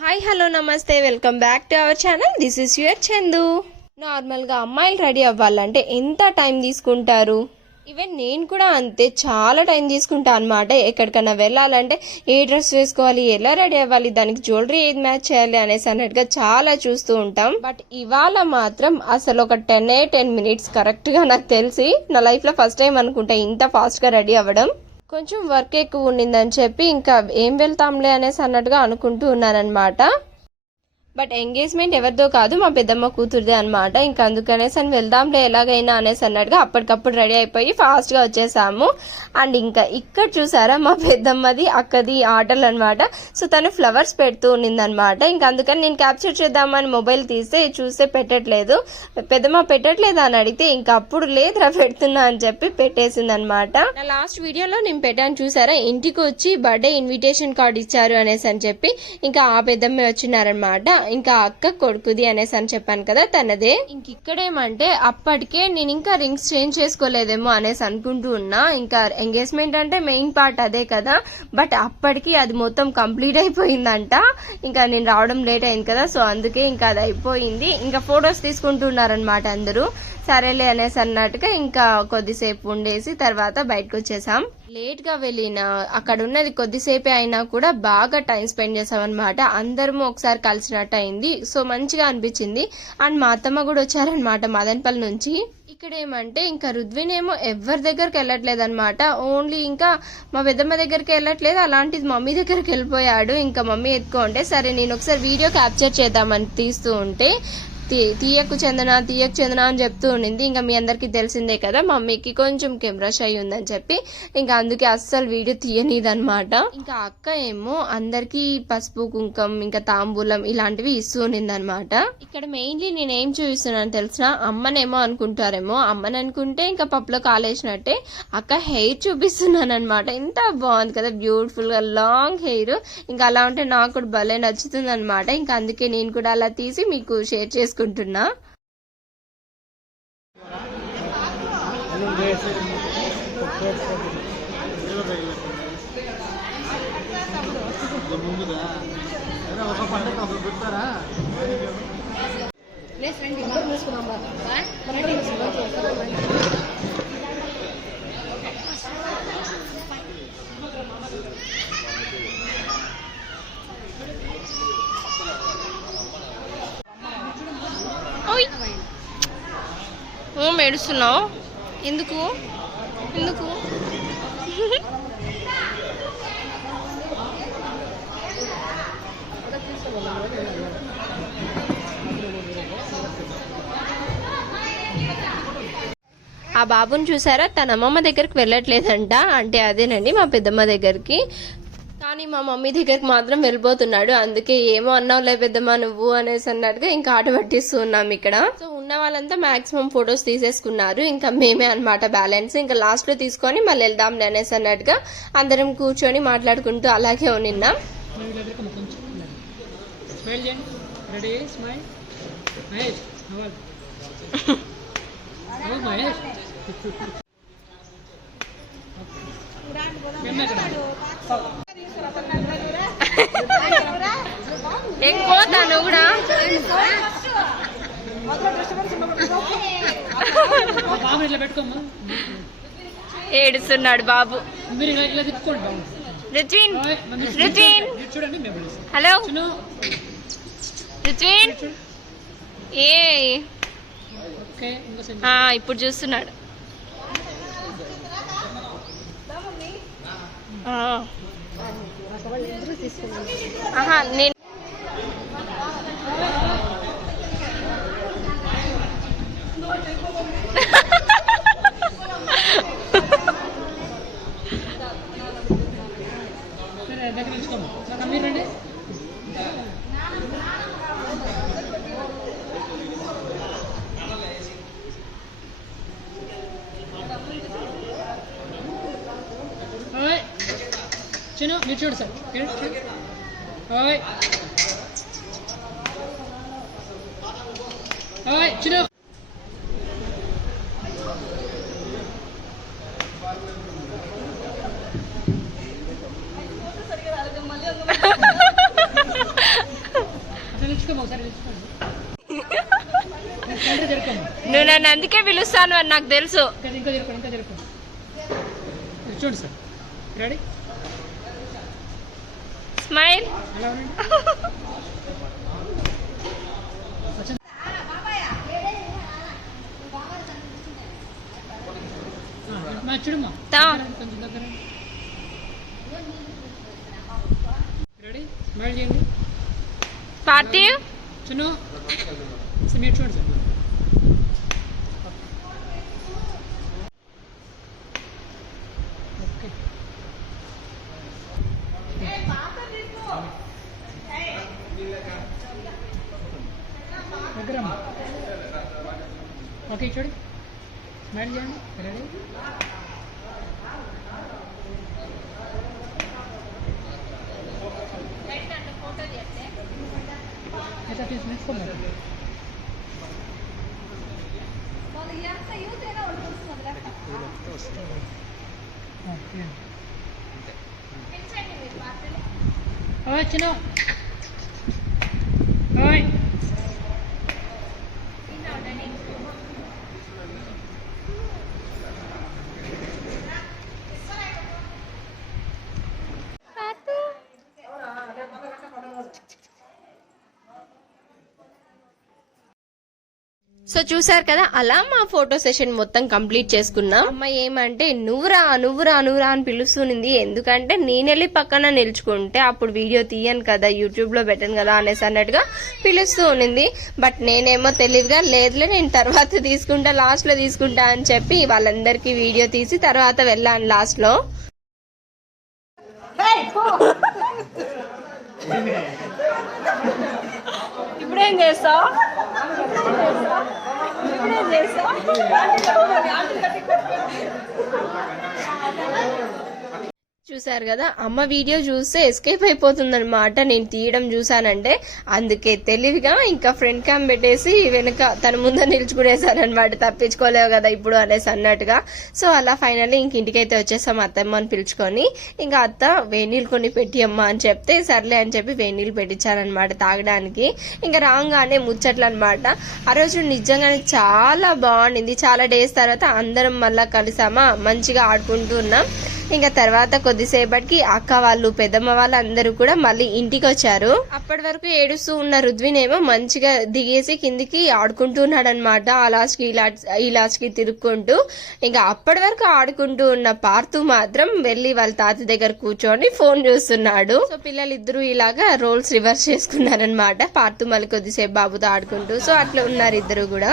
Hi hello నమస్తే welcome back to our channel this is your Chandu నార్మల్గా అమ్మాయిలు ready అవ్వాలంటే ఎంత టైం తీసుకుంటారు? ఈవెన్ నేను కూడా అంతే చాలా టైం తీసుకుంటా అనమాట ఎక్కడికైనా వెళ్ళాలంటే ఏ డ్రెస్ వేసుకోవాలి ఎలా రెడీ అవ్వాలి దానికి జ్యువెలరీ ఏది మ్యాచ్ చేయాలి అనేసి అన్నట్టుగా చాలా చూస్తూ ఉంటాం. బట్ ఇవాళ మాత్రం అసలు ఒక టెన్ ఏ టెన్ మినిట్స్ కరెక్ట్గా నాకు తెలిసి నా లైఫ్లో ఫస్ట్ టైం అనుకుంటా ఇంత ఫాస్ట్గా రెడీ అవ్వడం. కొంచెం వర్క్ ఎక్కువ ఉండిందని చెప్పి ఇంకా ఏం వెళ్తాంలే అనేసి అన్నట్టుగా అనుకుంటూ ఉన్నానన్నమాట బట్ ఎంగేజ్మెంట్ ఎవరిదో కాదు మా పెద్దమ్మ కూతురుదే అనమాట ఇంకా అందుకనేసి అని వెళ్దాంలే ఎలాగైనా అనేసి అన్నట్టుగా అప్పటికప్పుడు రెడీ అయిపోయి ఫాస్ట్గా వచ్చేసాము. అండ్ ఇంకా ఇక్కడ చూసారా మా పెద్దమ్మది అక్కది ఆటలు అనమాట సో తను ఫ్లవర్స్ పెడుతూ ఉన్నిందనమాట ఇంకా అందుకని నేను క్యాప్చర్ చేద్దామని మొబైల్ తీస్తే చూస్తే పెట్టట్లేదు. పెద్దమ్మ పెట్టట్లేదు అని అడిగితే ఇంకా అప్పుడు లేదురా పెడుతున్నా అని చెప్పి పెట్టేసింది అనమాట నా లాస్ట్ వీడియోలో నేను పెట్టాను చూసారా ఇంటికి వచ్చి బర్త్డే ఇన్విటేషన్ కార్డ్ ఇచ్చారు అనేసి అని చెప్పి ఇంకా ఆ పెద్దమ్మ వచ్చినారనమాట ఇంకా అక్క కొడుకుది అనేసి అని చెప్పాను కదా తనదే. ఇంక ఇక్కడేమంటే అప్పటికే నేను ఇంకా రింగ్స్ చేంజ్ చేసుకోలేదేమో అనేసి అనుకుంటూ ఉన్నా. ఇంకా ఎంగేజ్మెంట్ అంటే మెయిన్ పార్ట్ అదే కదా. బట్ అప్పటికి అది మొత్తం కంప్లీట్ అయిపోయిందంట. ఇంకా నేను రావడం లేట్ అయింది కదా సో అందుకే ఇంకా అది అయిపోయింది. ఇంకా ఫొటోస్ తీసుకుంటున్నారనమాట అందరూ. సరేలే అనేసి అన్నట్టుగా ఇంకా కొద్దిసేపు ఉండేసి తర్వాత బయటకు వచ్చేసాం. లేట్గా వెళ్ళిన అక్కడ ఉన్నది కొద్దిసేపే అయినా కూడా బాగా టైం స్పెండ్ చేసామన్నమాట. అనమాట అందరము ఒకసారి కలిసినట్టు అయింది సో మంచిగా అనిపించింది. అండ్ మా అత్తమ్మ కూడా వచ్చారనమాట మదనపల్లి నుంచి. ఇక్కడ ఏమంటే ఇంకా రుద్విన్ ఏమో ఎవరి దగ్గరికి వెళ్ళట్లేదు అనమాట ఓన్లీ ఇంకా మా పెద్దమ్మ దగ్గరికి వెళ్ళట్లేదు. అలాంటిది మమ్మీ దగ్గరికి వెళ్ళిపోయాడు. ఇంకా మమ్మీ ఎత్తుకుంటే సరే నేను ఒకసారి వీడియో క్యాప్చర్ చేద్దామని తీస్తూ ఉంటే తీ- తీయకు చందన తీయకు చందన అని చెప్తూ ఉండింది. ఇంకా మీ అందరికీ తెలిసిందే కదా మమ్మీకి కొంచెం కెమెరా షై ఉందని చెప్పి. ఇంకా అందుకే అస్సలు వీడియో తీయనిదనమాట ఇంకా అక్క ఏమో అందరికీ పసుపు కుంకం ఇంకా తాంబూలం ఇలాంటివి ఇస్తూ ఉన్నింది అనమాట ఇక్కడ మెయిన్లీ నేను ఏం చూపిస్తున్నాను తెలిసిన అమ్మనేమో అనుకుంటారేమో. అమ్మని అనుకుంటే ఇంకా పప్పులో కాలేసినట్టే. అక్క హెయిర్ చూపిస్తున్నాను అనమాట ఎంత బాగుంది కదా బ్యూటిఫుల్గా లాంగ్ హెయిర్. ఇంకా అలా ఉంటే నాకు కూడా భలే నచ్చుతుంది అనమాట ఇంకా అందుకే నేను కూడా అలా తీసి మీకు షేర్ చేసుకుంటున్నా. ఓయ్ ఏడుస్తున్నావు? ఎందుకు? ఎందుకు? ఆ బాబుని చూసారా? తన అమ్మమ్మ దగ్గరికి వెళ్ళట్లేదంట. అంటే అదేనండి మా పెద్దమ్మ దగ్గరికి. కానీ మా మమ్మీ దగ్గరికి మాత్రం వెళ్ళిపోతున్నాడు. అందుకే ఏమో అన్నావులే పెద్దమ్మ నువ్వు అనేసి అన్నట్టుగా ఇంకా ఆట పట్టిస్తూ ఉన్నాం ఇక్కడ. సో ఉన్న వాళ్ళంతా మాక్సిమం ఫొటోస్ తీసేసుకున్నారు. ఇంకా మేమే అన్నమాట బ్యాలెన్స్. ఇంకా లాస్ట్లో తీసుకొని మళ్ళీ వెళ్దాం అనేసి అన్నట్టుగా అందరం కూర్చొని మాట్లాడుకుంటూ అలాగే నిన్నాం. స్మైల్ చేయండి. రెడీ? స్మైల్? మహేష్ నవ్వాలి నవ్వు మహేష్. మేము ఎక్కడ? ఎక్కువ తను కూడా మా బాబు ఇట్లా పెట్టుకోమ్మా ఏడుస్తున్నాడు బాబు. మీరు ఇలా హలో. చిన్ను ఏ. ఇప్పుడు చూస్తున్నాడు. నేను సరే దగ్గర తెచ్చుకోమ్మా నాకు మీరు రండి ఓయ్ చిన్న మీరు చూడు సార్. ఓయ్. ఓయ్ చిన్న. నువ్వు నన్ను అందుకే పిలుస్తాను అని నాకు తెలుసు. ఇంకా ఇంకా చూడండి సార్. Ready smile. అలా ఉండండి వచ్చండి. ఆ, మా చూడమ్మా తా. కొంచెం దగ్గర రెడీ స్మైల్ చేయండి పార్థివ్ చిన్న సార్ మీరు చూడండి సార్ ఓకే దగ్గరమ్మా ఓకే చూడండి స్మైల్ చేయండి రెడీ అయితే తీసుకుని ఓయ్ చిన్న ఓయ్ సో చూసారు కదా అలా మా ఫోటో సెషన్ మొత్తం కంప్లీట్ చేసుకున్నాం. అమ్మ ఏమంటే నువ్వురా నువ్వురా నువ్వురా అని పిలుస్తుంది ఎందుకంటే నేను వెళ్ళి పక్కన నిల్చుకుంటే అప్పుడు వీడియో తీయను కదా యూట్యూబ్లో పెట్టను కదా అనేసి అన్నట్టుగా పిలుస్తూ ఉన్నింది బట్ నేనేమో తెలియదుగా లేదులే నేను తర్వాత తీసుకుంటా లాస్ట్లో తీసుకుంటా అని చెప్పి వాళ్ళందరికీ వీడియో తీసి తర్వాత వెళ్ళాను లాస్ట్లో ఇప్పుడేం చేస్తావు ఇప్పుడేం చేస్తావు చూసారు కదా అమ్మ వీడియో చూస్తే ఎస్కేప్ అయిపోతుందనమాట నేను తీయడం చూసానంటే అందుకే తెలివిగా ఇంకా ఫ్రంట్ క్యామ్ పెట్టేసి వెనక తన ముందు నిల్చుకునేసానమాట తప్పించుకోలేవు కదా ఇప్పుడు అనేసి అన్నట్టుగా. సో అలా ఫైనల్లీ ఇంక ఇంటికైతే వచ్చేసాం అత్తమ్మ అని పిలుచుకొని. ఇంకా అత్త వేణీలు కొన్ని పెట్టి అమ్మ అని చెప్తే సర్లే అని చెప్పి వేణీలు పెట్టించారనమాట తాగడానికి. ఇంకా రాగానే ముచ్చట్లు అనమాట ఆ రోజు నిజంగానే చాలా బాగుండింది. చాలా డేస్ తర్వాత అందరం మళ్ళీ కలిసామా మంచిగా ఆడుకుంటూ ఉన్నాం. ఇంకా తర్వాత కొద్దిసేపు సేపటికి అక్క వాళ్ళు పెద్దమ్మ వాళ్ళు అందరూ కూడా మళ్ళీ ఇంటికి వచ్చారు అప్పటి వరకు ఏడుస్తూ ఉన్న రుద్వినేమో మంచిగా దిగేసి కిందికి ఆడుకుంటున్నాడు అనమాట ఆ లాస్ట్ ఈ తిరుక్కుంటూ. ఇంకా అప్పటి వరకు ఆడుకుంటూ ఉన్న పార్థు మాత్రం వెళ్ళి వాళ్ళ తాత దగ్గర కూర్చొని ఫోన్ చూస్తున్నాడు. సో పిల్లలు ఇలాగా రోల్స్ రివర్స్ చేసుకున్నారనమాట పార్థు మళ్ళీ కొద్దిసేపు బాబుతో ఆడుకుంటూ. సో అట్లా ఉన్నారు ఇద్దరు కూడా.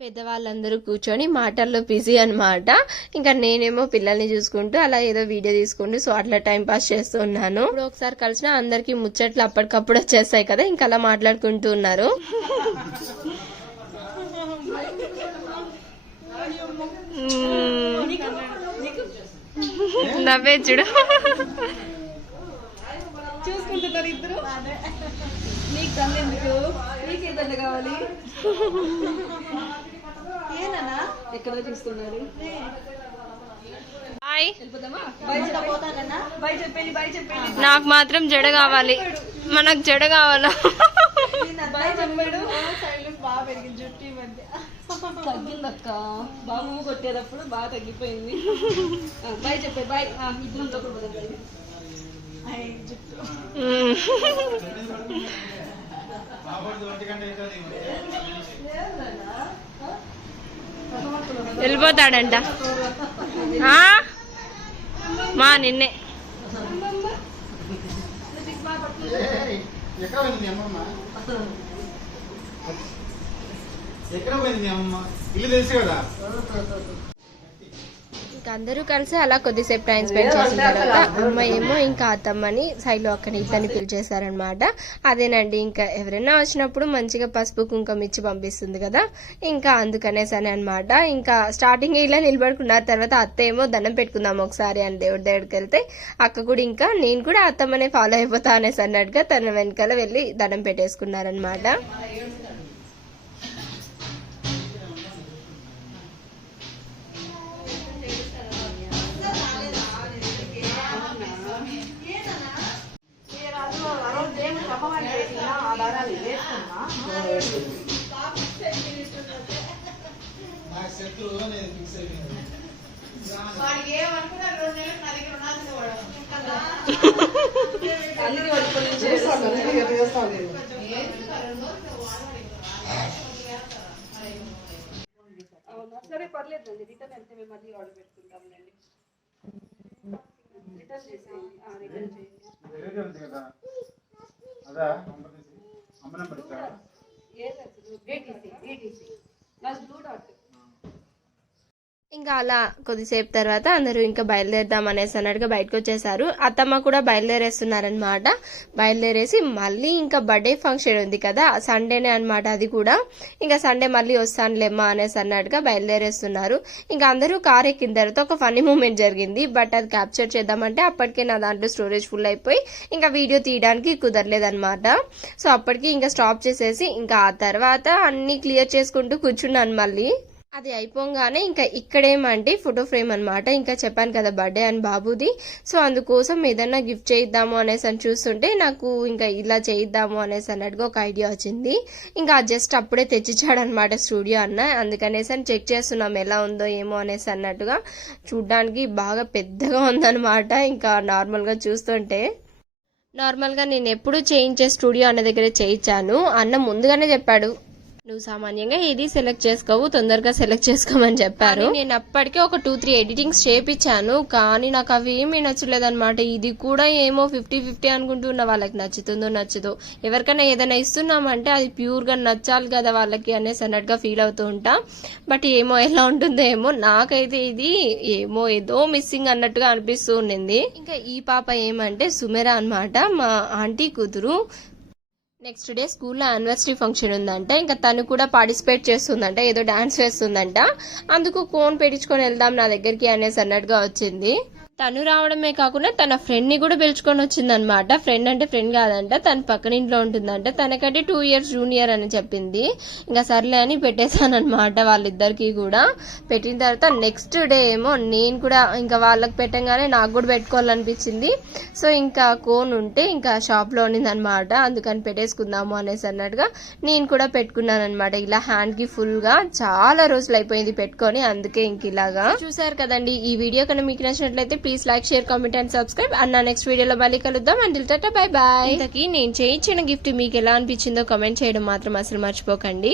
పెద్దవాళ్ళందరూ కూర్చొని మాటల్లో బిజీ అన్నమాట. ఇంకా నేనేమో పిల్లల్ని చూసుకుంటూ అలా ఏదో వీడియో తీసుకుంటూ సో అట్లా టైం పాస్ చేస్తూ ఉన్నాను. ఇప్పుడు ఒకసారి కలిసిన అందరికి ముచ్చట్లు అప్పటికప్పుడు వచ్చేస్తాయి కదా ఇంకా అలా మాట్లాడుకుంటూ ఉన్నారు. నవ్వే చూడు. చూసుకుంటున్నారు ఇద్దరు? నీకు దండ ఎందుకు? నీకే దండ కావాలి? ఏనా ఎక్కడ చూస్తున్నారు నాకు మాత్రం జడ కావాలి. మనకు జడ కావాలా? బాగా పెరిగింది జుట్టు ఈ మధ్య. తగ్గింది అక్క బాబు కొట్టేటప్పుడు బాగా తగ్గిపోయింది. బాయ్ చెప్పే బాయ్. ఇద్దరు. వెళ్ళిపోతాడంట. ఆ? మా నిన్నే. ఎక్కడ మీ అమ్మమ్మ? ఎక్కడ పోయింది మీ అమ్మమ్మ ఇల్లు తెలుసు కదా? ఇంకా అందరూ కలిసి అలా కొద్దిసేపు టైం స్పెండ్ చేసిన తర్వాత అమ్మ ఏమో ఇంకా అత్తమ్మని సైడ్లో అక్కని ఇద్దరిని పిలిచేశారనమాట అదేనండి ఇంకా ఎవరైనా వచ్చినప్పుడు మంచిగా పసుపు కుంకుమ ఇచ్చి పంపిస్తుంది కదా. ఇంకా అందుకనేసని అనమాట ఇంకా స్టార్టింగ్ ఇలా నిలబడుకున్నారు తర్వాత అత్త ఏమో దండం పెట్టుకుందాం ఒకసారి అని దేవుడి దగ్గరికి వెళ్తే అక్క కూడా ఇంకా నేను కూడా అత్తమ్మనే ఫాలో అయిపోతా అనేసి అన్నట్టుగా తన వెనకాల వెళ్ళి దండం పెట్టేసుకున్నారనమాట నుంచి చేస్తున్నాడు. అవునా? సరే పర్లేదండి రిటర్న్ వెళ్తే మేము మళ్ళీ ఆర్డర్ పెట్టుకుంటాంలేండి రిటర్న్ చేసేయండి. రిటర్న్ చేయండి. వేరేదే ఉంది కదా అదా? అమ్మ number Yes, absolutely. Great DC, great DC. Let's do dot. ఇంకా అలా కొద్దిసేపు తర్వాత అందరూ ఇంకా బయలుదేరదాం అనేసి అన్నట్టుగా బయటకు వచ్చేసారు అత్తమ్మ కూడా బయలుదేరేస్తున్నారనమాట బయలుదేరేసి మళ్ళీ ఇంకా బర్త్డే ఫంక్షన్ ఉంది కదా సండేనే అనమాట అది కూడా. ఇంకా సండే మళ్ళీ వస్తానులేమ్మా అనేసి అన్నట్టుగా బయలుదేరేస్తున్నారు. ఇంకా అందరూ కార్ ఎక్కిన తర్వాత ఒక ఫన్నీ మూమెంట్ జరిగింది. బట్ అది క్యాప్చర్ చేద్దామంటే అప్పటికే నా దాంట్లో స్టోరేజ్ ఫుల్ అయిపోయి ఇంకా వీడియో తీయడానికి కుదరలేదన్నమాట. సో అప్పటికి ఇంకా స్టాప్ చేసేసి ఇంకా ఆ తర్వాత అన్ని క్లియర్ చేసుకుంటూ కూర్చున్నాను మళ్ళీ. అది అయిపోగానే ఇంకా ఇక్కడేమంటే ఫోటో ఫ్రేమ్ అనమాట ఇంకా చెప్పాను కదా బర్త్డే అని బాబుది. సో అందుకోసం ఏదన్నా గిఫ్ట్ చేయిద్దాము అనేసి అని చూస్తుంటే నాకు ఇంకా ఇలా చేయిద్దాము అనేసి అన్నట్టుగా ఒక ఐడియా వచ్చింది. ఇంకా జస్ట్ అప్పుడే తెచ్చిచ్చాడనమాట స్టూడియో అన్న. అందుకనేసి అని చెక్ చేస్తున్నాం ఎలా ఉందో ఏమో అనేసి అన్నట్టుగా. చూడ్డానికి బాగా పెద్దగా ఉందనమాట ఇంకా నార్మల్గా చూస్తుంటే. నార్మల్గా నేను ఎప్పుడు చేయించే స్టూడియో అన్న దగ్గర చేయించాను. అన్న ముందుగానే చెప్పాడు నువ్వు సామాన్యంగా ఏది సెలెక్ట్ చేసుకోవు తొందరగా సెలెక్ట్ చేసుకోమని చెప్పారు. నేను అప్పటికే ఒక టూ త్రీ ఎడిటింగ్స్ చేపించాను కానీ నాకు అవి ఏమీ నచ్చలేదన్నమాట. ఇది కూడా ఏమో ఫిఫ్టీ ఫిఫ్టీ అనుకుంటున్న వాళ్ళకి నచ్చుతుందో నచ్చదో. ఎవరికైనా ఏదైనా ఇస్తున్నామంటే అది ప్యూర్గా నచ్చాలి కదా వాళ్ళకి అనేసి అన్నట్టుగా ఫీల్ అవుతూ ఉంటా. బట్ ఏమో ఎలా ఉంటుందో ఏమో నాకైతే ఇది ఏమో ఏదో మిస్సింగ్ అన్నట్టుగా అనిపిస్తూ ఉండింది. ఇంకా ఈ పాప ఏమంటే సుమెరా అనమాట మా ఆంటీ కూతురు. నెక్స్ట్ డే స్కూల్లో యానివర్సరీ ఫంక్షన్ ఉందంట. ఇంకా తను కూడా పార్టిసిపేట్ చేస్తుందంట. ఏదో డాన్స్ వేస్తుందంట. అందుకు కోన్ పెట్టించుకొని వెళ్దాం నా దగ్గరికి అనేసి అన్నట్టుగా వచ్చింది. తను రావడమే కాకుండా తన ఫ్రెండ్ని కూడా పిలుచుకొని వచ్చిందనమాట ఫ్రెండ్ అంటే ఫ్రెండ్ కాదంట తన పక్కన ఇంట్లో ఉంటుందంట. తనకంటే టూ ఇయర్స్ జూనియర్ అని చెప్పింది. ఇంకా సర్లే అని పెట్టేశానమాట వాళ్ళిద్దరికి కూడా. పెట్టిన తర్వాత నెక్స్ట్ డే ఏమో నేను కూడా ఇంకా వాళ్ళకి పెట్టంగానే నాకు కూడా పెట్టుకోవాలనిపించింది. సో ఇంకా కోన్ ఉంటే ఇంకా షాప్లో ఉండిందనమాట అందుకని పెట్టేసుకుందాము అనేసి అన్నట్టుగా నేను కూడా పెట్టుకున్నాను అనమాట ఇలా హ్యాండ్కి ఫుల్గా చాలా రోజులు అయిపోయింది పెట్టుకొని అందుకే ఇంక ఇలాగా. చూసారు కదండి ఈ వీడియో కన్నా మీకు నచ్చినట్లయితే please like share comment and subscribe అన్న నెక్స్ట్ వీడియోలో మళ్ళీ కలుద్దాం. అండ్ టాటా బై బాయ్ ఇంతకీ నేను చేయించిన గిఫ్ట్ మీకు ఎలా అనిపించిందో కామెంట్ చేయడం మాత్రం అసలు మర్చిపోకండి.